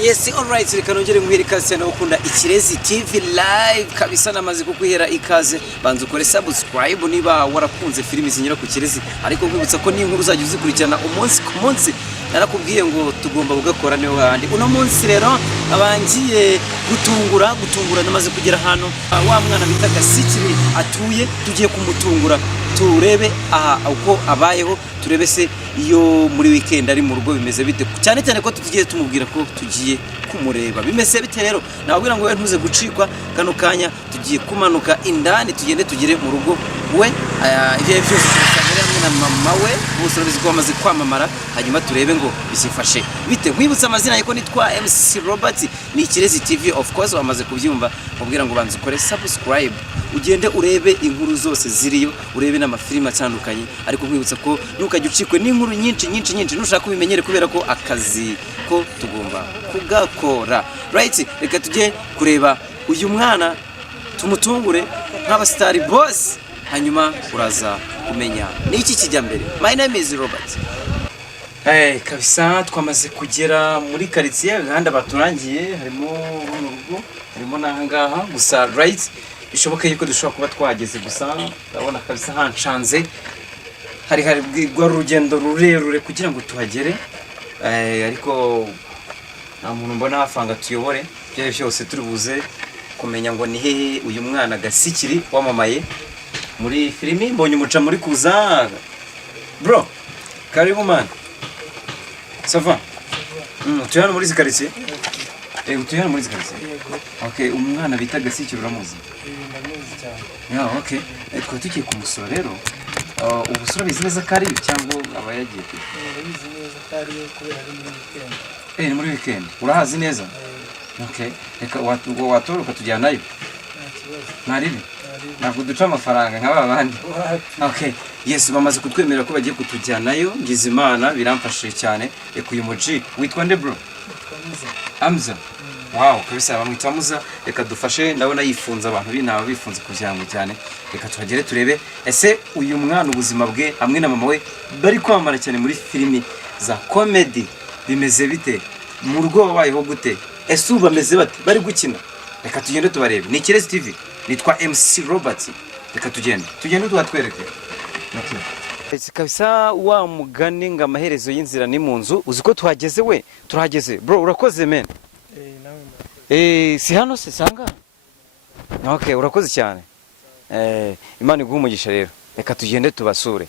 Yes, alright, reka nongere nguhere ikaze no ukunda Ikirezi TV live kabisa namaze kuguhera ikaze banza ukore subscribe niba warakunze filimi zinyura ku Kirezi ariko nkwibutsa ko n'inkuru uzajya uzikurikirana umunsi ku munsi narakubwiye ngo tugomba gukora niho handi uno munsi rero abangiye gutungura namaze kugera hano wa mwana bita Gasikiri atuye tugiye kumutungura turebe aha uko abayeho turebe se iyo muri weekend ari mu rugo bimeze bite cyane cyane ko tugiye tumubwira ko tugiye kumureba bimeze bite rero nabwira ngo we ntuze gucikwa kano kanya tugiye kumanuka indani tugende tugire mu rugo we ivyo byose tuzagera hamwe na mama we bose biziko bamaze kwamamara hanyuma turebe ngo bisifashe bite nkwibutsa amazina yako nitwa MC Robert ni Ikirezi TV of course wamaze kubyumva mubwira ngo banze ukore subscribe ugende urebe inkuru zose ziriyo urebe n'amafilime atandukanye ariko nkwibutsa ko nukajya ucikwe n'inkuru nyinshi nushaka kubimenyere kubera ko akazi ko tugomba kugakora right reka tujye kureba uyu mwana tumutungure nk'aba star boss hanyuma uraza kumenya niki kijya mbere my name is Robert kabisa twamaze kugera muri quartier handa baturangiye harimo rugo harimo nahangaha gusa right bishoboka yuko dushobora kuba twageze gusa ndabona kabisa hancanze hari rwa rugendo rurerure kugira ngo tuhagere ariko nta muntu mbona afanga tuyobore byo byose turibuze kumenya ngo ni hehe uyu mwana Gasikiri wamamaye muri filimi mbonye umuca muri kuza bro karibu man safa tuyana muri zikarisi utuyana muri zikarisi okay umwana bita Gasikiri uramuzi yeah okay twa tugiye kumusura rero ubusura bizineza kari cyangwa abayagiye bizineza kari kubera ari muri weekend muri weekend urahazi neza okay reka watoroka tujyanayo naribi ntabwo duca amafaranga nk'aba bandi okay yes bamaze kutwemerera ko bagiye kutujyanayo ngize Imana biramfashije cyane reka uyu muji witwa nde bro Amza wow kabisa bamwita Muza reka dufashe ndabona yifunza abantu binaba bifunze kujyango cyane reka tuhagere turebe ese uyu mwana ubuzima bwe hamwe na mama we bari kwamara cyane muri filimi za comedy bimeze bite mu rugo babayeho gute ese bameze bate bari gukina reka tugende tubarebe ni Ikirezi TV nitwa MC Robert reka tugende tuhatwereke kabisa wa mugani nga amaherezo y'inzira ni mu nzu uziko tuhageze we turahageze bro urakoze men si hano se sanga okay urakoze cyane Imana iguha umugisha rero reka tugende tubasure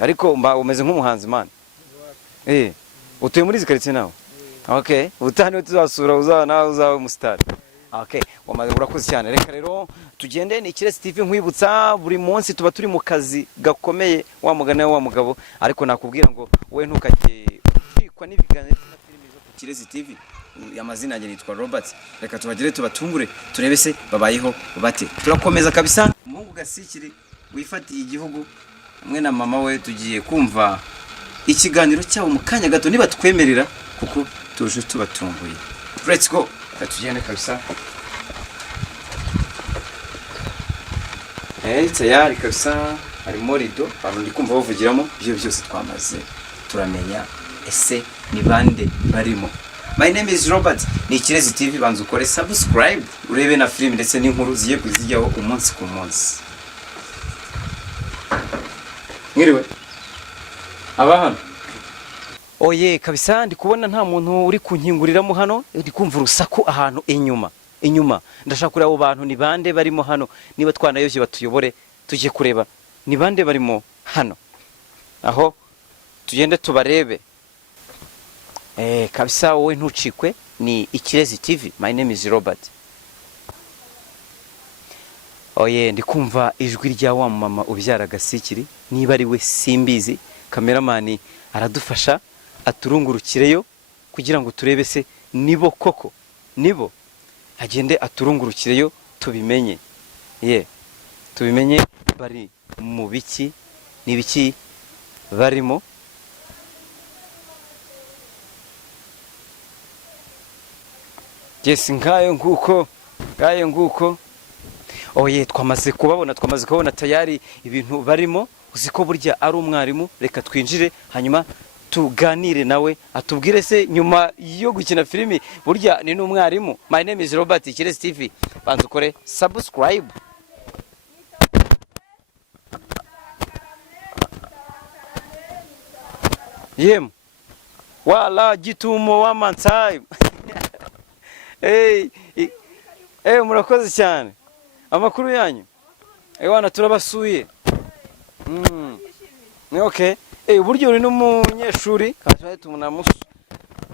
ariko umeze nk'umuhanzi man utuye muri zikaretse nawe okay utane tuzasura uzawe umustar okay wamaze urakoze cyane reka rero tugende ni Ikirezi TV nkwibutsa buri munsi tuba turi mu kazi gakomeye wa mugana wa mugabo ariko nakubwira ngo we ntukajye ucikwa n'ibiganiro na filimi zo ku Ikirezi TV yamazina yanjye nitwa Robert reka tubagire tubatungure turebe se babayeho bate turakomeza kabisa umuhungu Gasikiri wifatiye igihugu hamwe na mama we tugiye kumva ikiganiro cyabo mu kanya gato niba twemerera kuko tuje tubatunguye let's go tugende kabisa tayari kabisa harimo rido abantu ndi kumva bavugiramo byo byose twamaze turamenya ese ni bande barimo my name is Robert ni Ikirezi TV banza ukore subscribe urebe na film ndetse n'inkuru ziye kuzijyaho umunsi ku munsi mwiriwe abahano oye kabisa ndi kubona nta muntu uri kunkinguriramo hano ndi kumva urusaku ahantu inyuma ndashaka kureba abo bantu ni bande barimo hano niba twanayovye batuyobore tujye kureba ni bande barimo hano aho tugende tubarebe kabisa wowe ntucikwe ni Ikirezi TV my name is Robert oye ndi kumva ijwi rya wa mama ubyara Gasikiri niba ari we simbizi cameraman aradufasha aturungurukireyo kugira ngo turebe se nibo koko nibo agende aturungurukireyo tubimenye tubimenye bari mu biki nibiki barimo ngayo nguko oye twamaze kubabona tayari ibintu barimo uziko burya ari umwarimu reka twinjire hanyuma tuganire nawe atubwire se nyuma yo gukina filimi burya ni n'umwarimu. My name is Robert Kirezi TV. Banza ukore subscribe. Yem wala gitumo wa mantai. Murakoze cyane. Amakuru yanyu wana turabasuye. Okay. Uburyo uri n'umunyeshuri kandi tumunamusu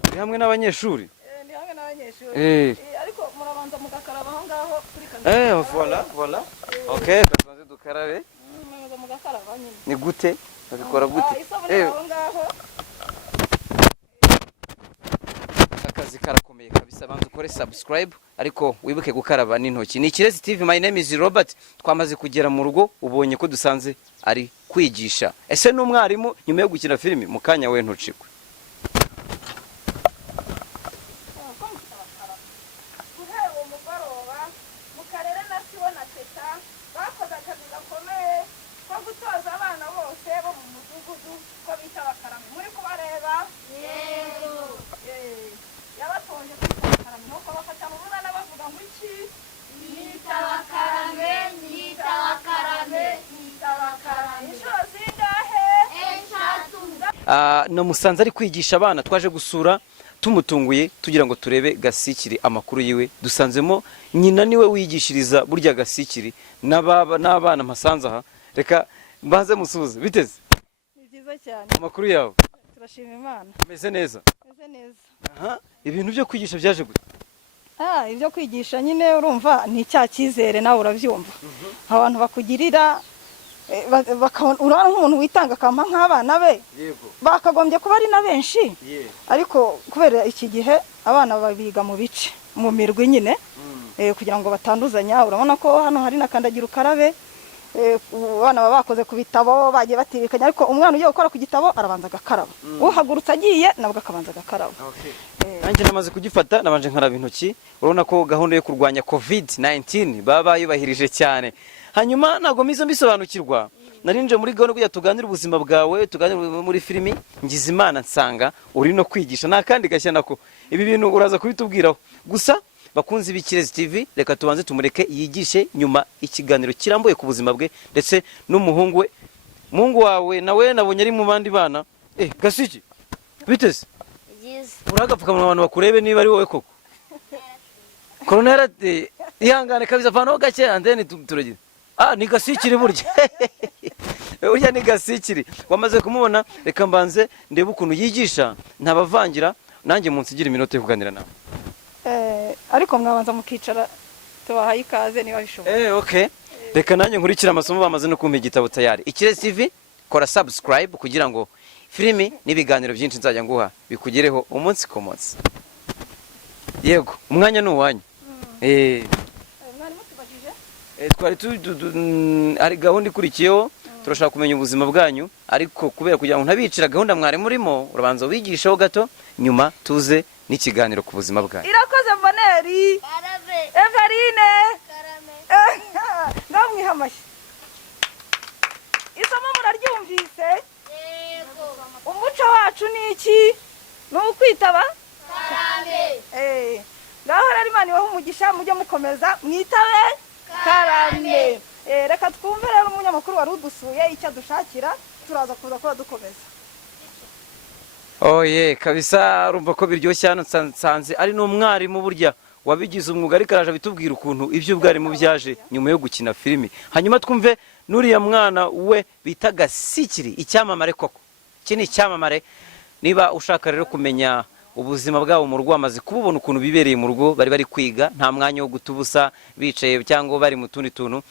uri hamwe n'abanyeshuri. Ndi hamwe n'abanyeshuri. Ariko murabanza mugakaraba aho ngaho kuri kamera. Voilà. Okay, tubanze dukarabe. Murabanza mugakaraba nyine. Ni gute? Babikora gute? Aho ngaho. Akazi karakomeye kabisa. Banza ukore subscribe ariko wibuke gukaraba n'intoki. Ni Kirezi TV. My name is Robert. Twamaze kugera mu rugo ubonye ko dusanze ari kwigisha. Ese n'umwarimu nyuma yo gukina filimi mukanya we ntucikwe. Namusanze ari kwigisha abana twaje gusura tumutunguye tugira ngo turebe Gasikiri amakuru yiwe. Dusanzemo nyina niwe wigishiriza burya Gasikiri n'abana mpasanze aha. Reka mbanze musuze biteze. Ni byiza cyane. Amakuru yawe? Turashima Imana. Meze neza? Meze neza. Aha, ibintu byo kwigisha byaje gute? Ibyo kwigisha nyine urumva ni cya cyizere nawe urabyumva. Abantu bakugirira urabona nk'umuntu witanga akampa nk'abana be bakagombye kuba ari na benshi, ariko kubera iki gihe abana babiga mu bice mu mirwi nyine kugira ngo batanduzanya. Urabona ko hano hari na kandagira ukarabe, abana baba bakoze ku bitabo bagiye batibikanya, ariko umwana ugiye gukora ku gitabo arabanza agakaraba, uhagurutse agiye nabwo akabanza agakaraba. Nanjye namaze kugifata nabanje nkaraba intoki. Urabona ko gahunda yo kurwanya COVID-19 baba yubahirije cyane. Hanyuma nago mizo mbisobanukirwa narinje muri gahunda kujya tuganira ubuzima bwawe, tuganira muri filimi. Ngize Imana nsanga uri no kwigisha nakandi gashya nako ibi bintu uraza kubitubwiraho. Gusa bakunzi b'Ikirezi TV, reka tubanze tumureke yigishe nyuma ikiganiro kirambuye ku buzima bwe ndetse n'umuhungu we. Mungu wawe nawe nabonye ari mu bandi bana. Gasiki biteze uragapfuka mu bantu bakurebe niba ari wowe koko. Corona ihangane kabisa vano gake andeni turagira. Ni Gasikiri burya. Urya ni Gasikiri. Wamaze kumubona, reka mbanze ndebe ukuntu yigisha ntabavangira nanjye munsigira iminota yo kuganira nawe. Ariko mwabanza mukicara tubahaye ikaze niba bishoboye. Okay. Reka nanjye nkurikira amasomo bamaze no kumpa igitabo tayari. Ikirezi TV kora subscribe kugira ngo filimi n'ibiganiro byinshi nzajya nguha bikugereho umunsi ku munsi. Yego, umwanya ni uwanyu. Twari ari gahunda ikurikiyeho turashaka kumenya ubuzima bwanyu, ariko kubera kugira ngo ntabicira gahunda mwari murimo urabanza wigishaho gato nyuma tuze n'ikiganiro ku buzima bwanyu. Irakoze Boneri Everine ngamwiha amashyi. Isomo muraryumvise? Umuco wacu ni iki? Ni ukwitaba karame. Ngaho rero Imana ibahe umugisha mujye mukomeza mwitabe karame. Reka twumve rero umunyamakuru wari udusuye icyo dushakira, turaza kuza kuba dukomeza. Kabisa urumva ko biryoshye hano nsanze ari n'umwarimu burya wabigize umwuga, ariko araje bitubwira ukuntu ibyo ubwarimu byaje nyuma yo gukina filimi. Hanyuma twumve nuriya mwana we bita Gasikiri, icyamamare koko. Iki ni icyamamare. Niba ushaka rero kumenya ubuzima bwabo mu rugo amaze kububona ukuntu bibereye mu rugo, bari kwiga nta mwanya wo gutubusa bicaye cyangwa bari mu tundi tuntu.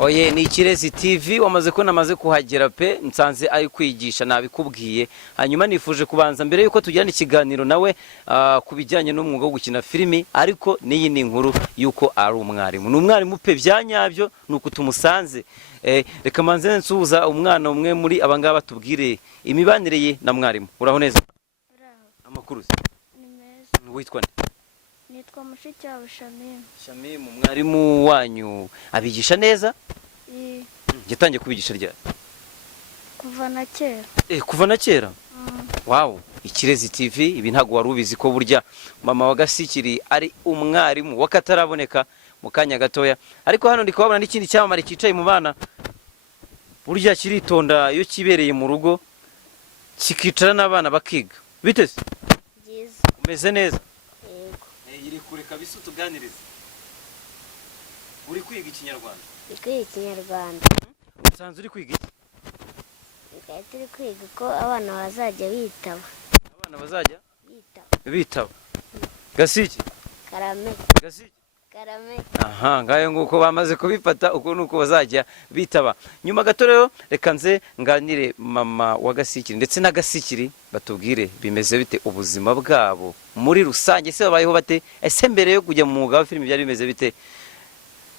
Ni Ikirezi TV wamaze ko namaze kuhagera pe, nsanze ari kwigisha nabikubwiye. Hanyuma nifuje kubanza mbere yuko tugirana ikiganiro nawe kubijyanye n'umwuga wo gukina filimi, ariko niyi ni inkuru yuko ari umwarimu. Ni umwarimu pe byanyabyo nuko tumusanze. Reka manze nsuhuza umwana umwe muri abangaba tubwire imibanire ye na mwarimu. Uraho neza? Amakuru ni meza. Witwa nde? Nitwa Mushiki Shamimu. Shamimu, mwarimu wanyu abigisha neza? Yatangiye kubigisha ryari? Kuva na kera. Kuva na kera? Wow, Ikirezi TV ibi ntago wari ubizi ko burya mama wa Gasikiri ari umwarimu wakataraboneka mu kanya gatoya. Ariko hano ndi kubabona n'ikindi cyamamare kicaye mu bana. Burya kiritonda iyo kibereye mu rugo kikicara n'abana bakiga. Bitese? Byiza. Umeze neza? Yego. Iri kure kabisa tuganiriza. Uri kwiga Ikinyarwanda? Kwiga Ikinyarwanda. Usanzwe uri kwiga iki? Turi kwiga ko abana bazajya bitaba. Abana bazajya bitaba. Gasiki? Karame. Gasiki? Karame. Aha, ngayo nguko bamaze kubifata uko nuko bazajya bitaba. Nyuma gato rero reka nze nganire mama wa Gasikiri ndetse na Gasikiri batubwire bimeze bite ubuzima bwabo muri rusange, se babayeho bate, ese mbere yo kujya mu mwuga wa filime byari bimeze bite.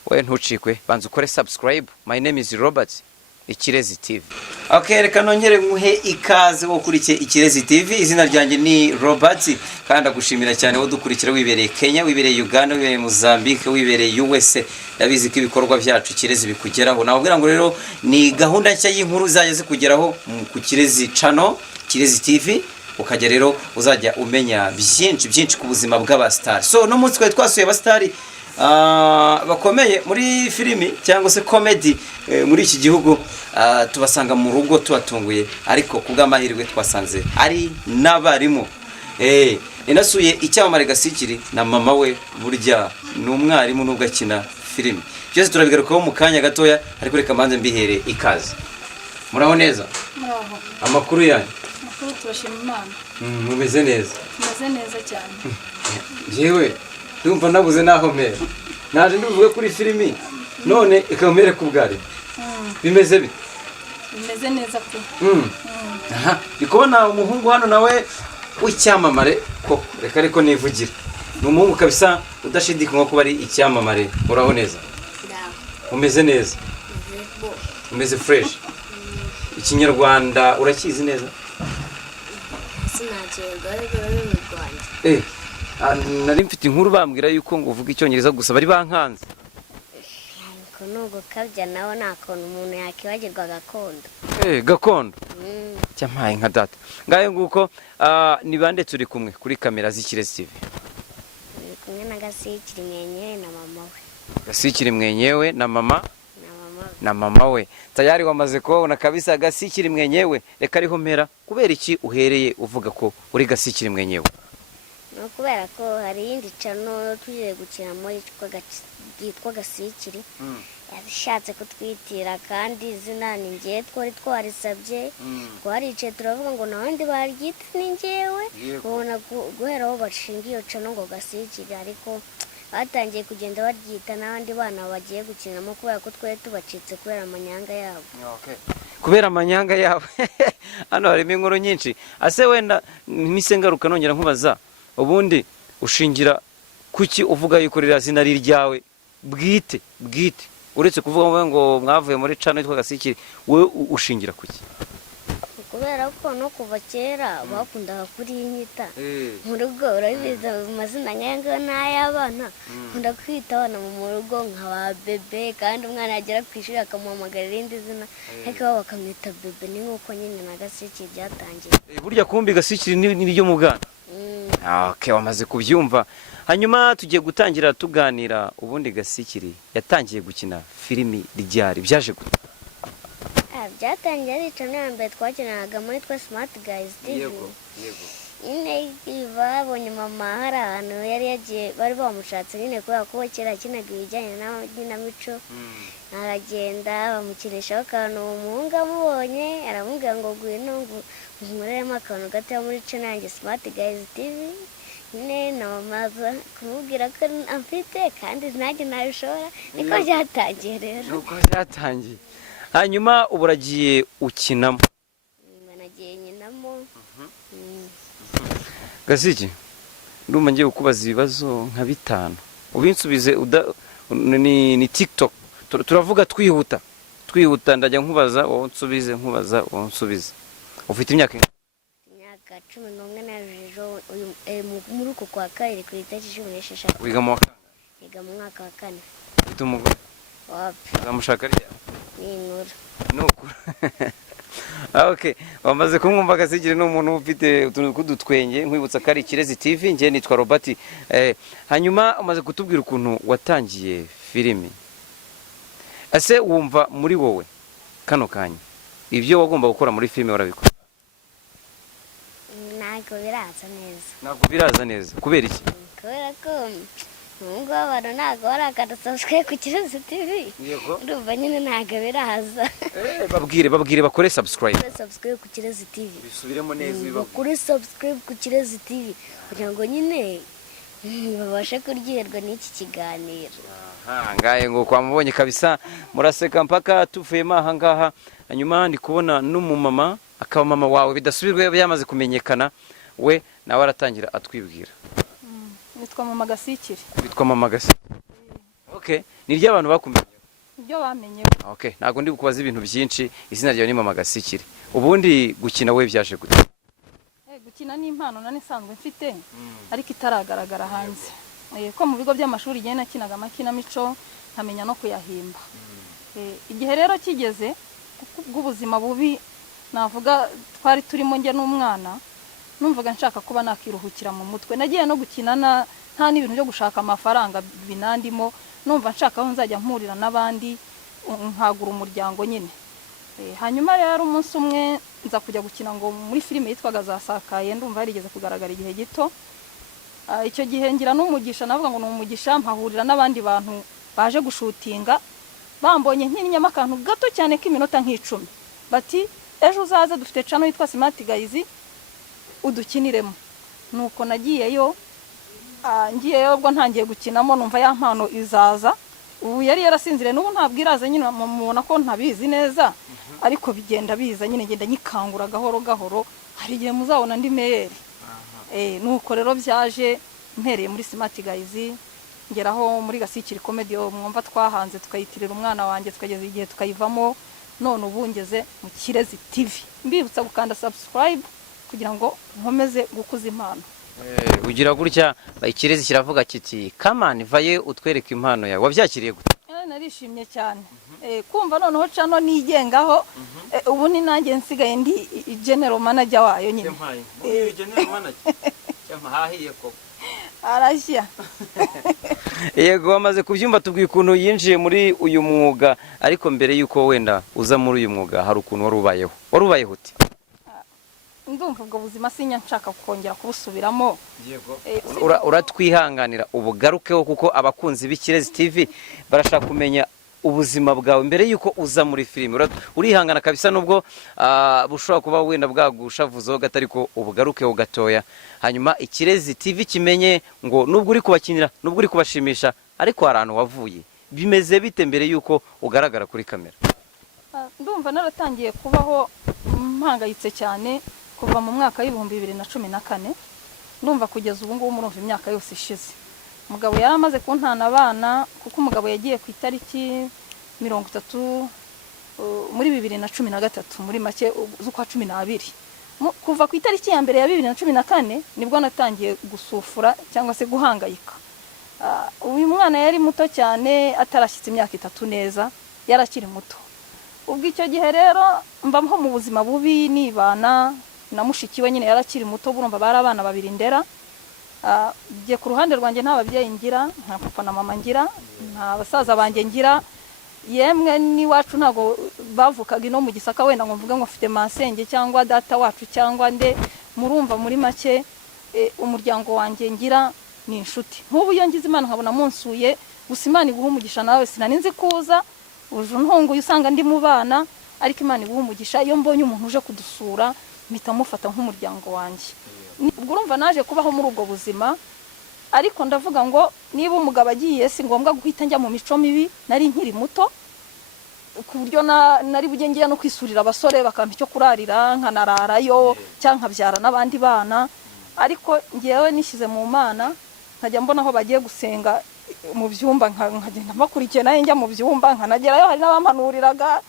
We ntucikwe, banza ukore subscribe. My name is Robert, Ikirezi TV. Okay, reka nongere nguhe ikaze wo kurikiye Ikirezi TV. Izina ryanjye ni Robert, kandi agushimira cyane wo dukurikira wibereye Kenya, wibereye Uganda, wibereye Mozambique, wibereye USA. Ndabizi ko ibikorwa byacu Kirezi bikugeraho. Nababwira ngo rero ni gahunda nshya y'inkuru zaje zikugeraho ku Kirezi channel, Kirezi TV. Ukajya rero uzajya umenya byinshi ku buzima bw'abastari. So no munsi twasuye abastari bakomeye muri filimi cyangwa se comedy muri iki gihugu, tubasanga mu rugo tubatunguye, ariko kubw'amahirwe twasanze ari n'abarimu. Inasuye icyamamare Gasikiri na mama we burya ni umwarimu nubwo akina filimi. Byose turabigarukaho mu kanya gatoya, ariko reka manze mbihere ikaze. Muraho neza? Muraho. Amakuru yanyu? Amakuru turashima Imana. Mumeze neza? Meze neza cyane. Jewe ndumva nabuze naho mpera. Naje nduvuge kuri filimi none ikamere ku bwari. Bimeze bite? Bimeze neza pe. Aha, ndikubona umuhungu hano nawe w'icyamamare ko reka ariko nivugira. Ni umuhungu kabisa udashidikanywa ko bari icyamamare. Muraho neza? Umeze neza? Umeze fresh? Ikinyarwanda urakizi neza? Sinakirwa ariko ni mu Rwanda. Nari mfite inkuru bambwira yuko ngo uvuga Icyongereza gusa bari bankanze. Ariko nugo kabya nawe nakontu umuntu yakibagirwa gakondo. Gakondo. Cyamaye nka data. Ngayo nguko ni bande turi kumwe kuri kamera z'Ikirezi TV. Kumwe na Gasikiri mwenyewe na mama we. Gasikiri mwenyewe na mama? Na mama we. Tayari wamaze kubona kabisa Gasikiri mwenyewe. Reka ariho mpera. Kubera iki uhereye uvuga ko uri Gasikiri mwenyewe? No kubera ko hari yindi channel tugiye gukina muri yitwa Gasikiri. Yashatse kutwitira kandi izina ni ngiye twarisabye. Twarice turavuga ngo nabandi baryita ni ngewe. Ubona guhera aho bashinga iyo channel ngo Gasikiri, ariko batangiye kugenda baryita n'abandi bana bagiye gukinamo kubera ko twe tubacitse kubera amanyanga yabo. Okay. Kubera amanyanga yabo. Hano harimo inkuru nyinshi. Ase wenda mise ngaruka nongera nkubaza. Ubundi ushingira kuki uvuga yuko rira zina ryawe bwite uretse kuvuga ngo mwavuye muri channel yitwa Gasikiri, we ushingira kuki? Kubera ko no kuva kera bakundaga kuri inyita mu rugo, urabiza amazina nyango n'ay'abana kunda kwita abana mu rugo nk'aba bebe, kandi umwana yagera ku ishuri akamuhamagara irindi zina ariko bakamwita bebe. Ni nkuko nyine na Gasikiri byatangiye. Burya kumbi Gasikiri ni ryo mu bwana. Okay, wamaze kubyumva. Hanyuma tugiye gutangira tuganira. Ubundi Gasikiri yatangiye gukina filimi ryari, byaje gute? Byatangiye ari channel mbere twakinaga muri twa Smart Guys TV. Yego. Nyine babonye mama hari ahantu yari yagiye bari bamushatse nyine kubera ko kera akinaga ibijyanye n'amico. Aragenda bamukinishaho akantu, umuhungu amubonye aramubwira ngo gwino nkureremo akantu gato muri channel yanjye Smart Guys TV. Nyine na mama kumubwira ko amfite kandi nanjye nabishobora. Niko byatangiye rero. Nuko byatangiye. Hanyuma uburagiye ukinamo. Nagiye nyinamo. Gasiki, ndumva ngiye kukubaza ibibazo nka 5. Ubinsubize ni TikTok. Turavuga twihuta. Ndajya nkubaza wowe unsubize, nkubaza wowe unsubize. Ufite imyaka ingahe? Imyaka 11 najejo muri uko kwa kabiri ku itariki 16. Wiga mu wakanga? Wiga mu mwaka wa 4. Ufite umugore? Wapi? Uzamushaka ryari? Ni inkuru. Nuko. Okay, wamaze kumwumva Gasigire n'umuntu ufite utuntu kudutwenge nkwibutsa kari Kirezi TV, nje nitwa Robert. Hanyuma umaze kutubwira ukuntu watangiye filimi. Ese wumva muri wowe kano kanya ibyo wagomba gukora muri filime warabikora? Ntabwo biraza neza. Kubera iki? Kubera ko Mungu abantu ntabwo barakanda subscribe ku Kirezi TV. Yego. Ndumva nyine ntabwo biraza. Babwire bakore subscribe. Subscribe ku Kirezi TV. Bisubiremo neza biba. Bakore subscribe ku Kirezi TV kugira ngo nyine babashe kuryoherwa n'iki kiganiro. Ngaye ngo kwamubonye kabisa muraseka mpaka tuvuyemo aha ngaha. Hanyuma ndi kubona n'umumama akaba mama wawe bidasubirwe byamaze kumenyekana, we nawe aratangira atwibwira. Nitwa Mama Gasikire. Witwa Mama Gasikire. Okay, ni ryo abantu bakumenye. Ibyo bamenye. Okay, nago ndi kubaza ibintu byinshi, izina ryawe ni Mama Gasikire. Ubundi gukina we byaje gute? Gukina ni impano nani sanzwe mfite ariko itaragaragara hanze. Ko mu bigo by'amashuri gihe nakinaga amakinamico nkamenya no kuyahimba. Igihe rero kigeze bw'ubuzima bubi navuga twari turimo nge n'umwana, numvaga nshaka kuba nakiruhukira mu mutwe. Nagiye no gukina nta n'ibintu byo gushaka amafaranga binandimo, numva nshaka aho nzajya mpurira n'abandi nkagura umuryango nyine. Hanyuma rero umunsi umwe nza kujya gukina ngo muri filime yitwaga Zasakaye, ndumva yarigeze kugaragara igihe gito. Icyo gihe ngira n'umugisha, navuga ngo n'umugisha, mpahurira n'abandi bantu baje gushutinga, bambonye nk'inyama akantu gato cyane k'iminota nk'icumi, bati ejo uzaze dufite channel yitwa Smart Guys udukiniremo. Nuko nagiyeyo, ngiyeyo ubwo ntangiye gukinamo numva ya mpano izaza. Ubu yari yarasinzire n'ubu ntabwiraza nyine mubona ko ntabizi neza, ariko bigenda biza nyine ngenda nyikangura gahoro gahoro, hari igihe muzabona ndi meyeri. Nuko rero byaje mpereye muri Smart Guys, ngeraho muri Gasikire comedy mwumva twahanze tukayitirira umwana wanjye tukageza igihe tukayivamo, none ubu ngeze mu Kirezi TV. Mbibutsa gukanda subscribe kugira ngo nkomeze gukuza impano. Ugira gutya Kirezi kiravuga kiti kamani vaye utwereka impano yawe, wabyakiriye gute? Narishimye cyane. Kumva noneho channel nigengaho, ubu ni nanjye nsigaye ndi general manager wayo nyine. General manager cyamahahiye ko arashya. Yego, wamaze kubyumva tubwiye ukuntu yinjiye muri uyu mwuga, ariko mbere yuko wenda uza muri uyu mwuga hari ukuntu warubayeho uti? Ndumva ubwo buzima sinya nshaka kongera kubusubiramo. Yego. Uratwihanganira ubugarukeho kuko abakunzi b'Ikirezi TV barashaka kumenya ubuzima bwawe mbere yuko uza muri filime. Urihangana kabisa nubwo bushobora kuba wenda bwagushavuzo gatari ko ubugarukeho gatoya, hanyuma Ikirezi TV kimenye ngo nubwo uri kubakinira, nubwo uri kubashimisha, ariko harano wavuye. Bimeze bite mbere yuko ugaragara kuri kamera? Ndumva naratangiye kubaho mpangayitse cyane kuva mu mwaka w'ibihumbi 2014, ndumva kugeza ubu ngubu murumva imyaka yose ishize. Umugabo yaramaze kuntana abana kuko umugabo yagiye ku itariki 30 muri 2013 muri make z'ukwa 12. Kuva ku itariki ya mbere ya 2014 nibwo natangiye gusufura cyangwa se guhangayika. Uyu mwana yari muto cyane atarashyitse imyaka 3 neza, yarakiri muto. Ubwo icyo gihe rero mbaho mu buzima bubi nibana na mushiki we nyine yarakiri muto, burumva bari abana babiri ndera. Giye ku ruhande rwanjye nta babyeyi ngira, nta papa na mama ngira, nta basaza banjye ngira, yemwe ni wacu ntago bavukaga ino mu Gisaka wenda ngo mvuge ngo mfite masenge cyangwa data wacu cyangwa nde. Murumva muri make umuryango wanjye ngira ni inshuti. Nk'ubu iyo ngize Imana nkabona munsuye, gusa Imana iguha umugisha nawe sinaninzi kuza uje ntungu usanga ndi mu bana, ariko Imana iguha umugisha iyo mbonye umuntu uje kudusura mpita mufata nk'umuryango wanjye. Ubwo urumva naje kubaho muri ubwo buzima, ariko ndavuga ngo niba umugabo agiye si ngombwa guhita njya mu mico mibi. Nari nkiri muto ku buryo nari bujye ngiye no kwisurira abasore bakampa icyo kurarira nkanararayo cyangwa nkabyara n'abandi bana, ariko ngiyewe nishize mu Mana nkajya mbona aho bagiye gusenga mu byumba nkagenda bakurikiye nayo njya mu byumba nkanagerayo, hari n'abampanuriraga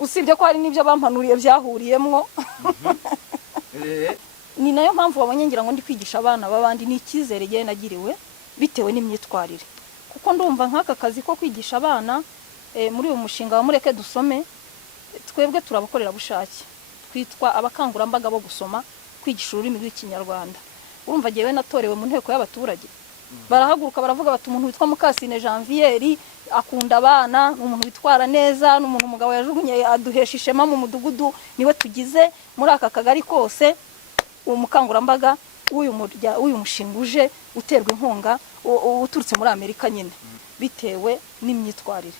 usibye ko hari n'ibyo bampanuriye byahuriyemwo. Ni nayo mpamvu wabonye ngira ngo ndi kwigisha abana babandi n'ikizere giye nagiriwe bitewe n'imyitwarire, kuko ndumva nk'aka kazi ko kwigisha abana muri uyu mushinga wa Murekedusome, twebwe turabakorerabushake. twitwa abakangurambaga bo gusoma kwigisha ururimi rw'ikinyarwanda. Urumva jewe natorewe mu nteko y'abaturage, barahaguruka baravuga bati umuntu witwa Mukasine Janvier akunda abana, umuntu witwara neza, n'umuntu umugabo yajugunye aduhesha ishema mu mudugudu, niwe tugize muri aka kagari kose. Umukangurambaga uyu mushinga uje uterwa inkunga uturutse muri Amerika nyine bitewe n'imyitwarire.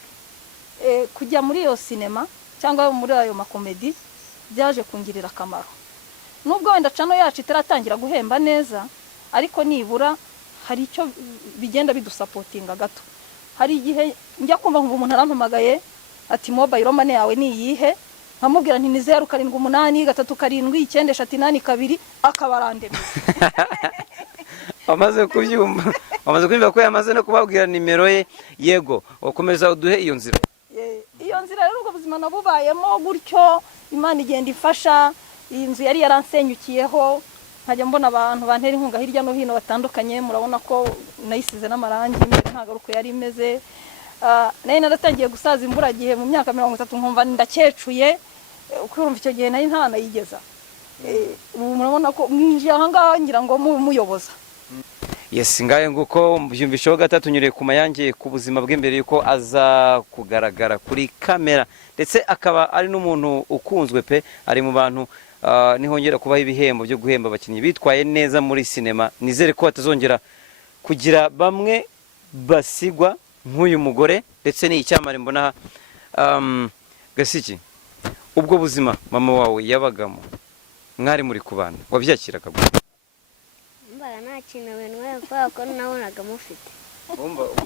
Kujya muri iyo sinema cyangwa muri ayo makomedi byaje kungirira akamaro, nubwo wenda cano yacu itaratangira guhemba neza, ariko nibura hari icyo bigenda bidusapotinga gato. Hari igihe njya kumva umuntu arampamagaye ati mobile money yawe ni iyihe, nkamubwira nti ni 07837982 akabarandemye. Amaze kubyumva ko yamaze no kubabwira nimero ye. Yego, ukomeza uduhe iyo nzira. Iyo nzira rero ubwo buzima nabubayemo gutyo, Imana igenda ifasha. Iyi nzu yari yaransenyukiyeho, nkajya mbona abantu bantera inkunga hirya no hino batandukanye. Murabona ko nayisize n'amarangi, ntago uko yari imeze. Nari naratangiye gusaza imburagihe mu myaka 30, nkumva ndakecuye. Ukurumva icyo gihe nari ntanayigeza. Murabona ko mwinjiye aha ngaha ngira ngo muyoboza. Yes, ngaye nguko byumvisho gatatu nyure ku mayange ku buzima bw'imbere yuko aza kugaragara kuri kamera, ndetse akaba ari n'umuntu ukunzwe pe, ari mu bantu nihongera kubaho ibihembo byo guhemba abakinnyi bitwaye neza muri sinema. Nizere ko atazongera kugira bamwe basigwa nk'uyu mugore, ndetse ni icyamare mbona. Gasiki, ubwo buzima mama wawe yabagamo mwari muri kubana wabyakiraga gute? Mbaga nta kintu benwe kwa ko nabonaga mufite.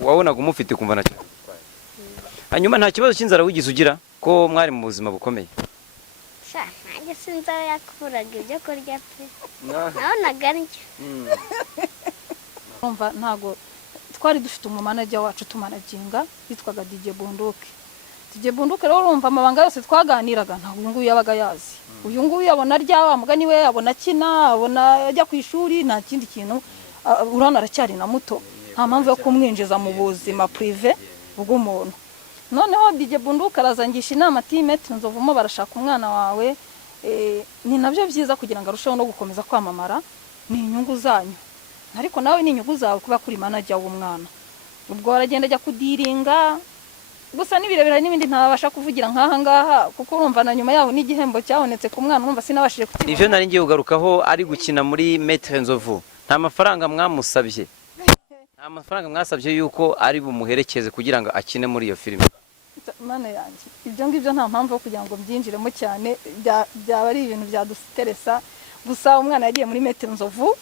Wabonaga umufite kumva nacyo. Hanyuma nta kibazo cy'inzara wigize ugira ko mwari mu buzima bukomeye? Sha, nanjye sinzara yakuraga ibyo kurya pe. Nabonaga aricyo. Umva ntago twari dufite umumanager wacu tumanaginga yitwaga DJ Bunduke. DJ Bunduke rero urumva amabanga yose twaganiraga ntabwo uyu nguyu yabaga yazi. Uyu nguyu yabona rya mugani we, yabona kina, abona ajya ku ishuri, nta kindi kintu. Urana aracyari na muto, nta mpamvu yo kumwinjiza mu buzima prive bw'umuntu. Noneho DJ Bunduke arazangisha inama ati Maitre Nzovumo barashaka umwana wawe, ni nabyo byiza kugira ngo arusheho no gukomeza kwamamara, ni inyungu zanyu, ariko nawe ni inyungu zawe kuba kuri manager w'umwana. Ubwo aragenda ajya kudiringa, gusa nibirebera n'ibindi ntabasha kuvugira nkaha ngaha, kuko urumva na nyuma yaho n'igihembo cyabonetse ku mwana, urumva sinabashije kukibona. Ivyo nari ngiye ugarukaho ari gukina muri Maitre Nzovu, nta mafaranga mwamusabye? Nta mafaranga mwasabye yuko ari bumuherekeze kugira ngo akine muri iyo filime? Mana yanjye, ibyo ngibyo nta mpamvu yo kugira ngo mbyinjiremo cyane, byaba ari ibintu byadusteresa. Gusa umwana yagiye muri Maitre Nzovu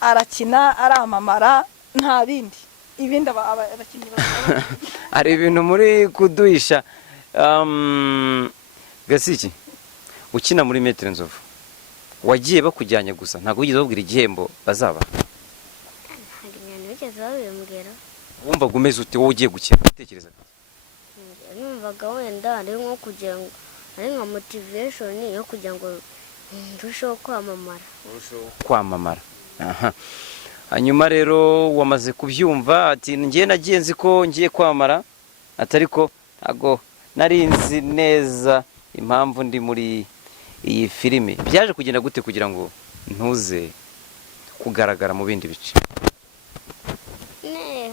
arakina, aramamara, nta bindi. Ibindi abakinnyi ari ibintu muri kuduhisha. Gasiki, ukina muri Maitre Nzovu wagiye bakujyanye gusa, ntago wigeze babwira igihembo bazaba? Ntabwo nyane bigeze babimbwira. Wumva gumeze ute wowe ugiye gukina? Utekereza numvaga wenda ari nko kugira ngo ari nka motivation yo kugira ngo ndusheho kwamamara. Aha. Hanyuma rero wamaze kubyumva ati ngiye nagiye nzi ko ngiye kwamara, atari ko ntago nari nzi neza impamvu ndi muri iyi filime. Byaje kugenda gute kugira ngo ntuze kugaragara mu bindi bice?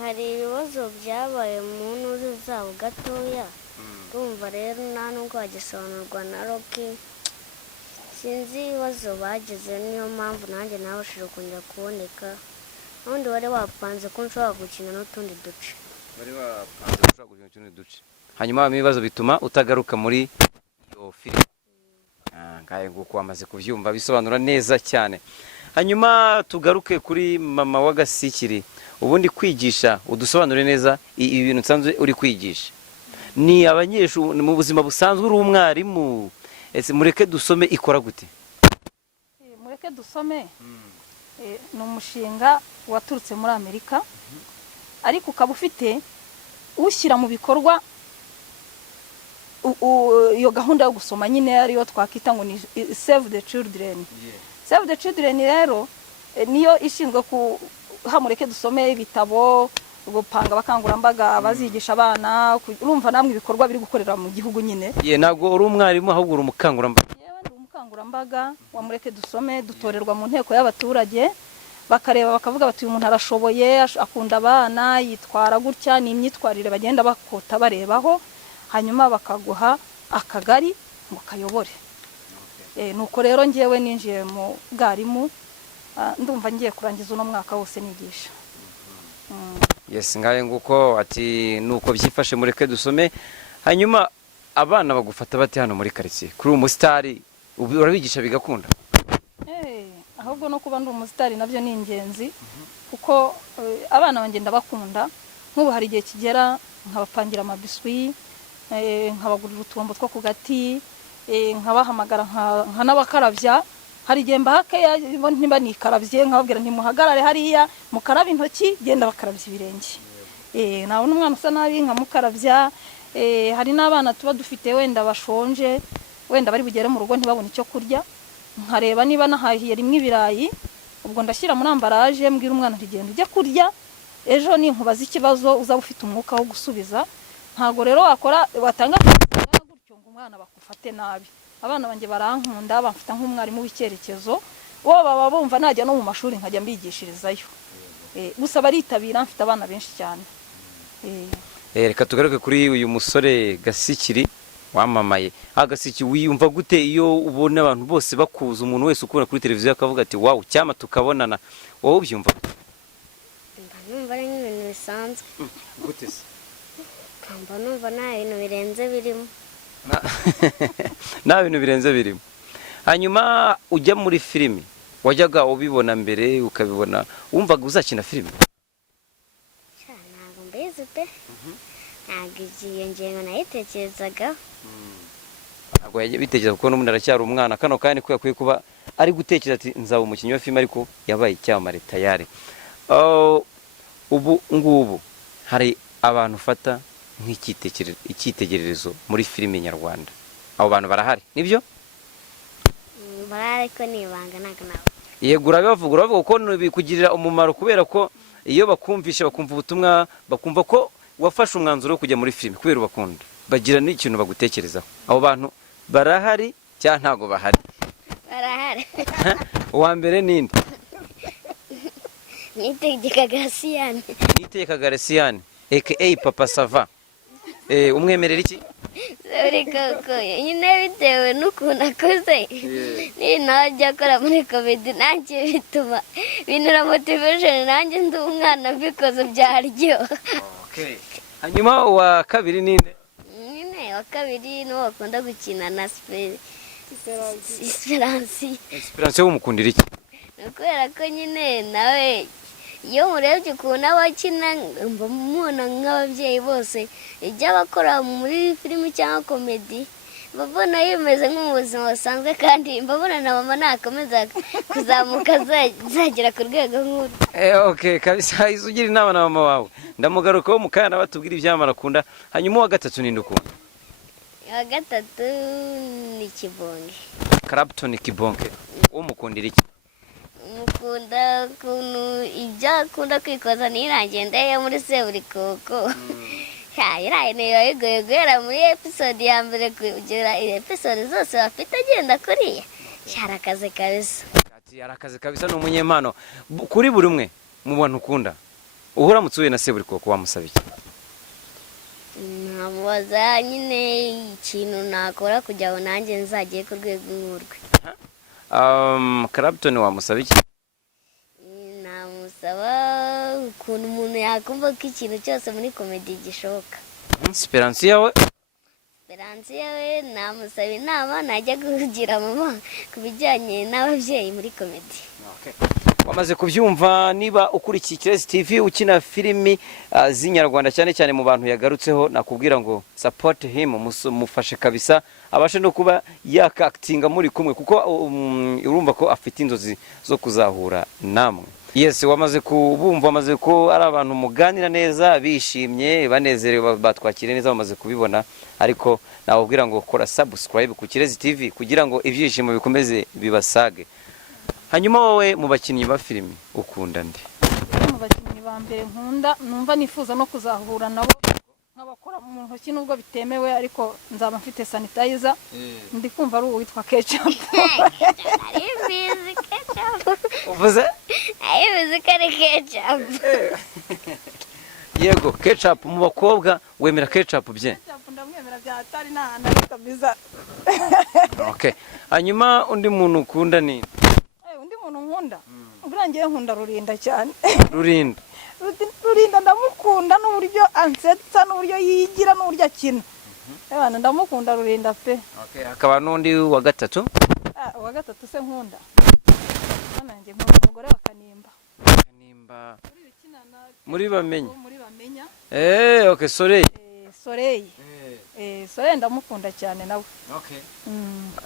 Hari ibibazo byabaye mu ntuze zabo gatoya, urumva rero nta nubwo wagisobanurwa na Rocky. Sinzi ibibazo bagize, niyo mpamvu nanjye nabashije kongera kuboneka. Undi wari wapanze ko nshobora gukina n'utundi duce. Hanyuma ibibazo bituma utagaruka muri iyo filime. Ngaye nguko wamaze kubyumva bisobanura neza cyane. Hanyuma tugaruke kuri mama wa Gasikiri. Ubundi kwigisha udusobanure neza ibintu nsanzwe uri kwigisha. Ni abanyeshuri mu buzima busanzwe uri umwarimu. Ese Murekedusome ikora gute? Murekedusome ni umushinga waturutse muri Amerika, ariko ukaba ufite ushyira mu bikorwa iyo gahunda yo gusoma nyine ariyo twakita ngo ni Save the Children. Save the Children rero niyo ishinzwe ku Murekedusome ibitabo, gupanga abakangurambaga bazigisha abana. Urumva namwe ibikorwa biri gukorera mu gihugu nyine. Ntabwo uri umwarimu ahubwo uri umukangurambaga. ubukangurambaga wa Murekedusome dutorerwa mu nteko y'abaturage bakareba bakavuga bati uyu muntu arashoboye akunda abana yitwara gutya ni imyitwarire bagenda bakota barebaho hanyuma bakaguha akagari ngo kayobore. Nuko rero ngewe ninjiye mu bwarimu ndumva ngiye kurangiza uno mwaka wose nigisha. Yes, ngaye nguko ati nuko byifashe Murekedusome. Hanyuma abana bagufata bati hano muri quartier kuri umusitari urabigisha bigakunda? Ahubwo no kuba ndi umusitari nabyo ni ingenzi kuko abana banjye ndabakunda. Nk'ubu hari igihe kigera nkabapangira amabiswi, nkabagurira utumbo two ku gati, nkabahamagara nkanabakarabya. Hari igihe mbahake niba nikarabye nkababwira ntimuhagarare hariya mukaraba intoki genda bakarabya ibirenge. Nawe n'umwana usa nabi nkamukarabya. Hari n'abana tuba dufite wenda bashonje wenda bari bugere mu rugo ntibabone icyo kurya, nkareba niba nahahiye rimwe ibirayi ubwo ndashyira muri ambaraje mbwira umwana ati genda ujye kurya ejo ninkubaza ikibazo uzaba ufite umwuka wo gusubiza. Ntago rero wakora watanga gutyo ngo umwana bakufate nabi. Abana banjye barankunda bamfita nk'umwarimu w'icyerekezo, bo baba bumva najya no mu mashuri nkajya mbigishirizayo. Gusa baritabira mfite abana benshi cyane. Reka tugaruke kuri uyu musore Gasikiri wamamaye. Gasikiri wiyumva gute iyo ubona abantu bose bakuza umuntu wese ukubona kuri televiziyo akavuga ati wow cyama tukabonana, wowe ubyumva? Numva ari ibintu bisanzwe. Gute se? Kamba numva nta bintu birenze birimo. Nta bintu birenze birimo. Hanyuma ujya muri filimi wajyaga ubibona mbere ukabibona wumvaga uzakina filimi? Ntabwo mbizi pe. Ntabwo igiye ngengo nayitekerezaga. Ntabwo yajya bitekereza kuko n'umuntu aracyari umwana kano kandi ko yakwiye kuba ari gutekereza ati nzaba umukinnyi wa filimi ariko yabaye icyamamare tayari. Ubu ngubu hari abantu ufata nk'icyitegererezo muri filimi nyarwanda. Abo bantu barahari nibyo? Barahari ko nibanga ntabwo nawe. Yego urabivuga ko bikugirira umumaro kubera ko iyo bakumvisha bakumva ubutumwa bakumva ko wafashe umwanzuro wo kujya muri filimi kubera ubakunda bagira n'ikintu bagutekerezaho. Abo bantu barahari cyangwa ntago bahari? Barahari. Uwa mbere ninde? Nitegeka Gasiyane. Nitegeka Gasiyane aka Papa Sava. Umwemerera iki? Sorry koko nyine bitewe n'ukuntu akoze. Ni najya akora muri comedy nanjye bituma binura motivation nanjye ndi umwana mbikoze byaryo. Okay. Hanyuma wa kabiri ninde? Nyine wa kabiri no wakunda gukina na Esperance w'umukundira iki? Kubera ko nyine nawe iyo murebye ukuntu abakina mbona nk'ababyeyi bose ijya bakora muri filimi cyangwa komedi babona yemeze nk'ubuzima busanzwe kandi mbabona na mama nakomeza kuzamuka zagera ku rwego nk'uru. Okay kabisa izugira inama na mama wawe ndamugarukaho mukana batubwira ibyamara akunda. Hanyuma wa gatatu ninde ukunda? Wa gatatu ni Kibonge. Clapton Kibonge umukundira iki? Mukunda kuntu ibyo akunda kwikoza nirangenda yo muri Seburikoko. Iraye niyo yigoye guhera muri episode ya mbere kugera episode zose bafite agenda kuriya. Yarakaze kabisa. Yarakaze kabisa ni umunyempano kuri buri umwe mu bantu ukunda. Uhura mutsuye na Seburikoko wamusaba iki? Namubaza nyine ikintu nakora kugira ngo nanjye nzagiye ku rwego nk'urwe. Clapton wamusaba iki? Namusaba ukuntu umuntu yakumva ko ikintu cyose muri komedi gishoboka. Esperance yawe? Esperance yawe namusaba inama najya kugira mama ku bijyanye n'ababyeyi muri komedi. Wamaze kubyumva niba ukurikiye Kirezi TV ukina filimi z'inyarwanda cyane cyane mu bantu yagarutseho nakubwira ngo support him mufashe kabisa abashe no kuba yakactinga muri kumwe kuko urumva ko afite inzozi zo kuzahura namwe. Yes, wamaze kubumva wamaze ko ari abantu muganira neza bishimye banezerewe batwakire neza bamaze kubibona ariko nababwira ngo kora subscribe ku Kirezi TV kugira ngo ibyishimo bikomeze bibasage. Hanyuma wowe mu bakinnyi ba filimi ukunda nde? Mu bakinnyi ba mbere nkunda numva nifuza no kuzahura nabo nkabakora mu ntoki nubwo bitemewe ariko nzaba mfite sanitizer ndi kumva ari uwitwa ketchup ari bizi ketchup uvuze ari bizi kare ketchup yego ketchup mu bakobwa wemera ketchup bye ketchup ndamwemera bya atari nahana ariko biza okay hanyuma undi muntu ukunda ni undi muntu nkunda uburangiye nkunda Rurinda cyane Rurinda ndamukunda n'uburyo ansetsa n'uburyo yigira n'uburyo akina abana ndamukunda Rurinda pe okay akaba n'undi wa gatatu wa gatatu se nkunda nanjye nkunda umugore wa Kanimba muri bamenya okay Soleil Soleil ndamukunda cyane nawe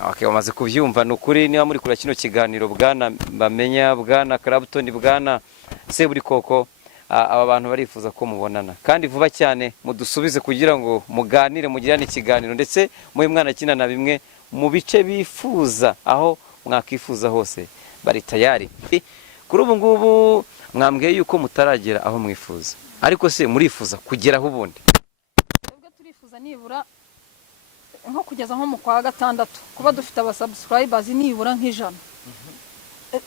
okay wamaze kubyumva nukuri niba muri kura kino kiganiro bwana bamenya bwana Clapton bwana Seburi Koko aba bantu barifuza ko mubonana kandi vuba cyane mudusubize kugira ngo muganire mugirane ikiganiro ndetse muhe mwana kinana bimwe mu bice bifuza aho mwakifuza hose bari tayari kuri ubu ngubu mwambwiye yuko mutaragera aho mwifuza ariko se murifuza kugeraho ubundi twebwe turifuza nibura nko kugeza nko mu kwa gatandatu kuba dufite abasubscribers nibura nk'ijana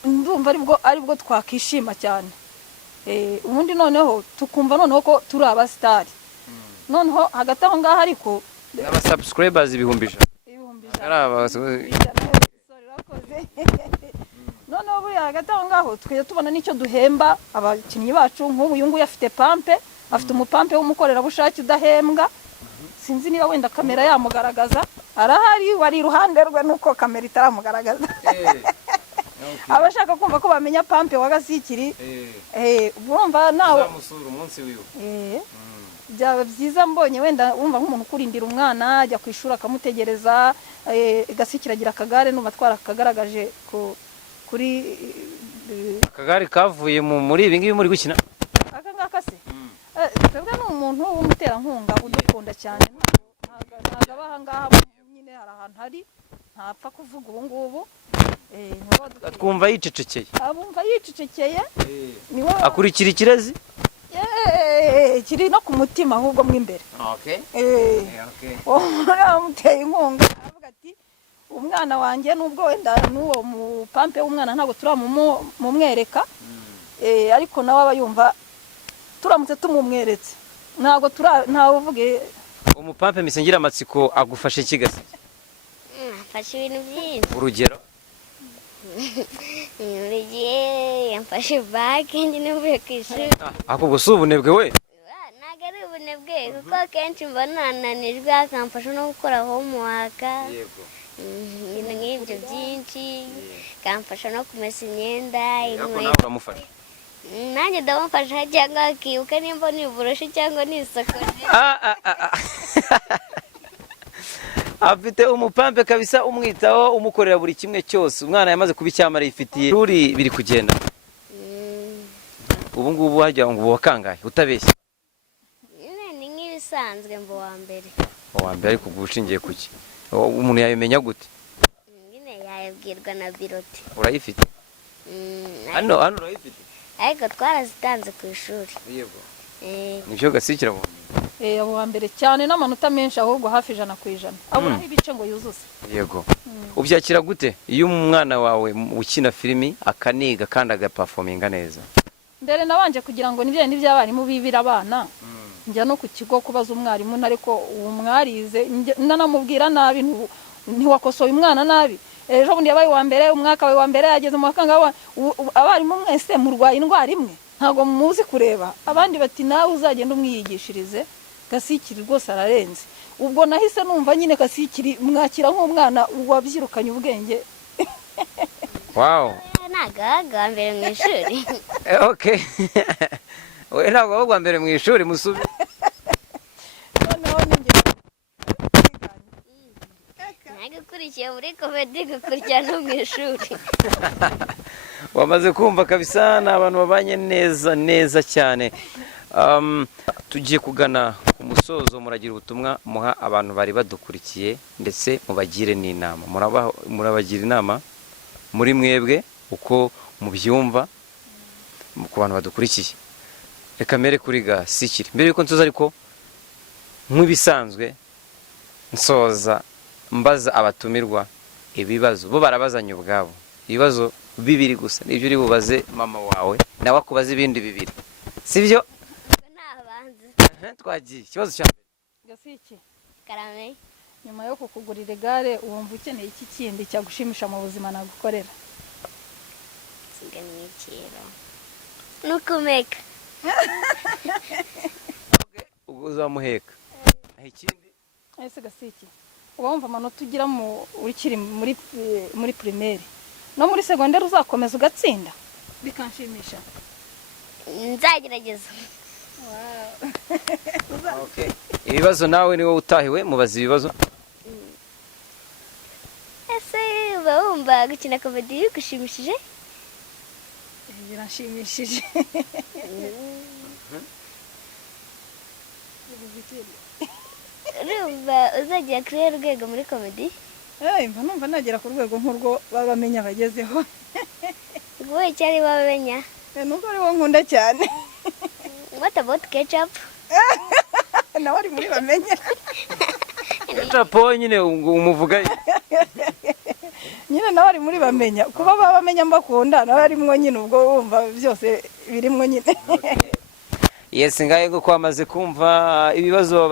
ndumva aribwo twakishima cyane ubundi noneho tukumva noneho ko turi abasitari noneho hagati aho ngaho ariko abasubscribers ibihumbi noneho buriya hagati aho ngaho tukajya tubona n'icyo duhemba abakinnyi bacu nk'ubu uyu nguyu afite pampe afite umupampe w'umukorerabushake udahembwa sinzi niba wenda kamera yamugaragaza arahari wari iruhande rwe nuko kamera itaramugaragaza abashaka kumva ko bamenya pampe wa Gasikiri urumva nawe uzamusura umunsi wiwe byaba byiza mbonye wenda wumva nk'umuntu kurindira umwana ajya ku ishuri akamutegereza Gasikiri agira akagare n'ubatwara akagaragaje kuri akagare kavuye muri ibi ngibi muri gukina aka ngaka se twebwe ni umuntu w'umuterankunga udukunda cyane ntabwo aba aha ngaha nyine hari ahantu hari ntapfa kuvuga ubu ngubu twumva yicecekeye abumva yicecekeye niwe akurikira ikirezi kiri no ku mutima ahubwo mo imbere muteye inkunga aravuga ati umwana wanjye nubwo wenda n'uwo mupampe w'umwana ntabwo turamumwereka ariko nawe aba yumva turamutse tumumweretse ntabwo ntawe uvuge umupampe misengera amatsiko agufashe kigase afashe ibintu byinshi urugero yamfashe bage njye mvuye ku ishuri ako gusa ubunebwe we ntabwo ari ubunebwe kuko akenshi mba nananijwe akamfasha no gukora homework ibintu nk'ibyo byinshi akamfasha no kumesa imyenda inkweto nanjye ndamufasha cyangwa akibuka nimba niburoshi cyangwa nisokoje afite umupampe kabisa umwitaho umukorera buri kimwe cyose umwana yamaze kuba icyamara yifitiye ishuri biri kugenda ubu ngubu hajya ngo wakangaye utabeshye ni nk'ibisanzwe mbo wa mbere ariko gushingiye kuki umuntu yabimenya gute nyine yayabwirwa na birote urayifite hano urayifite ariko twarazitanze ku ishuri yego nibyo Gasikira mu abo wa mbere cyane n'amanota menshi ahubwo hafi 100%. Aburaho ibice ngo yuzuze. Yego. Ubyakira gute iyo umwana wawe ukina filimi akaniga kandi agaperforminga neza? Mbere nabanje kugira ngo nibye n'iby'abarimu bibira abana. Njya no ku kigo kubaza umwarimu ariko uwo mwarize nanamubwira nabi ntiwakosoye umwana nabi. Ejo bundi yabaye wa mbere umwaka we wa mbere yageze mu makanga abarimu mwese murwaye indwara imwe. Ntago muzi kureba abandi bati nawe uzagenda umwiyigishirize Gasikiri rwose ararenze ubwo nahise numva nyine Gasikiri mwakira nk'umwana wabyirukanye ubwenge. Wow, nagaga mbere mu ishuri. Okay. We ntabwo wagwa mbere mu ishuri musubi. Noneho ninjye nagakurikiye muri comedy gukurikirana mu ishuri. Wamaze kumva kabisa n'abantu babanye neza cyane. Tugiye kugana ku musozo muragira ubutumwa muha abantu bari badukurikiye ndetse mubagire n'inama. Murabagira inama muri mwebwe uko mubyumva ku bantu badukurikiye. Reka mere kuri Gasikiri. Mbere yuko ntuza ariko nk'ibisanzwe nsoza mbaza abatumirwa ibibazo bo barabazanye ubwabo ibibazo bibiri gusa nibyo uri bubaze mama wawe nawe akubaza ibindi bibiri sibyo twagiye ikibazo cya mbere Gasiki karame nyuma yo kukugurira igare wumva ukeneye iki kindi cyagushimisha mu buzima nagukorera sigamikira nukumeka uzamuheka ikindi ese Gasiki wumva amanota ugira ukiri muri primaire no muri secondaire uzakomeza ugatsinda bikanshimisha nzagerageza okay ibibazo nawe ni wowe utahiwe mubaza ibibazo ese wumva gukina comedy bigushimishije birashimishije urumva uzagera kuri rwego muri comedy mva numva nagera ku rwego nk'urwo babamenya bagezeho wowe cyari babenya nuko ari wo nkunda cyane what about ketchup nawe ari muri bamenya ketchup nyine umuvuga nyine nawe ari muri bamenya kuba babamenya mbakunda nawe arimwo nyine ubwo wumva byose birimwo nyine yes ngaye ngo kwamaze kumva ibibazo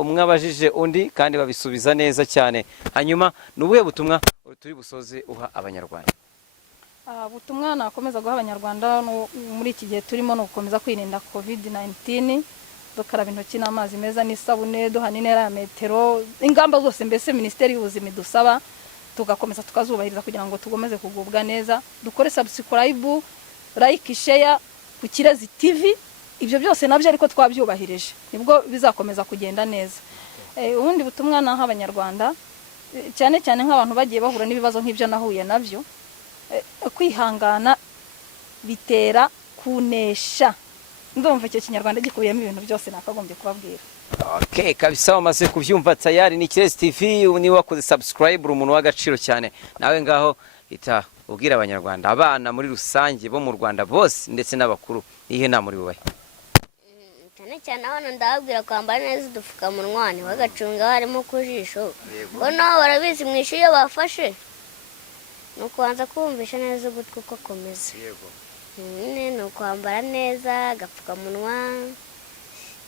umwe abajije undi kandi babisubiza neza cyane hanyuma nubuye butumwa turi busoze uha abanyarwanda butumwa nakomeza guha abanyarwanda muri iki gihe turimo no gukomeza kwirinda covid-19 dukaraba intoki n'amazi meza n'isabune duhana intera ya metero ingamba zose mbese minisiteri y'ubuzima idusaba tugakomeza tukazubahiriza kugira ngo tugomeze kugubwa neza dukore subscribe like share ku Kirezi TV ibyo byose nabyo ariko twabyubahirije nibwo bizakomeza kugenda neza ubundi butumwa naho abanyarwanda cyane cyane nk'abantu bagiye bahura n'ibibazo nk'ibyo nahuye nabyo kwihangana bitera kunesha ndumva icyo kinyarwanda gikubiyemo ibintu byose nakagombye kubabwira okay kabisa wamaze kubyumva tayari ni Kirezi TV ni wakoze subscribe umuntu w'agaciro cyane nawe ngaho ita ubwira abanyarwanda abana muri rusange bo mu Rwanda bose ndetse n'abakuru ihe na muri bubaye cyane abana ndababwira kwambara neza udupfukamunwa ntibagacunga harimo ku jisho bo nabo barabizi mu ishuri iyo bafashe ni ukubanza kumvisha neza ugutwi uko akomeza ni ukwambara neza agapfukamunwa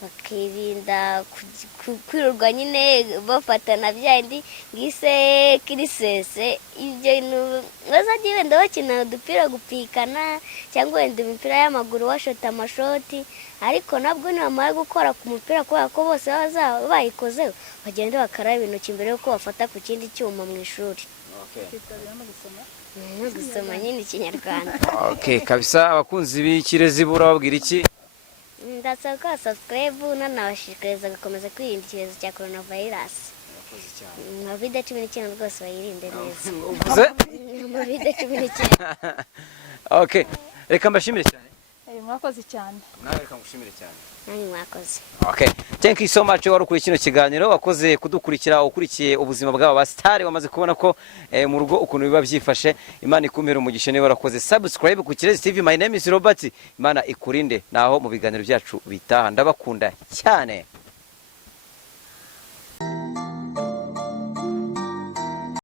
bakirinda kwirirwa nyine bafatana byandi ngise kirisese ibyo bazajya wenda bakina udupira gupikana cyangwa wenda imipira y'amaguru bashota amashoti ariko nabwo nibamara gukora ku mupira kubera ko bose bazaba bayikozeho bagenda bakaraba intoki mbere yuko bafata ku kindi cyuma mu ishuri gusoma nyine ikinyarwanda okay kabisa abakunzi b'Ikirezi burababwira iki ndasaba ko subscribe nanabashishikariza gukomeza kwirinda icyorezo cya coronavirus COVID-19 rwose bayirinde neza COVID-19 okay reka mbashimire cyane mwakoze cyane nawe reka ngushimire cyane nanyu mwakoze okay thank you so much wari kuri kino kiganiro wakoze kudukurikira ukurikiye ubuzima bw'aba basitari wamaze kubona ko mu rugo ukuntu biba byifashe Imana ikumira umugisha niba warakoze subscribe ku Kirezi TV my name is Robert Imana ikurinde naho mu biganiro byacu bitaha ndabakunda cyane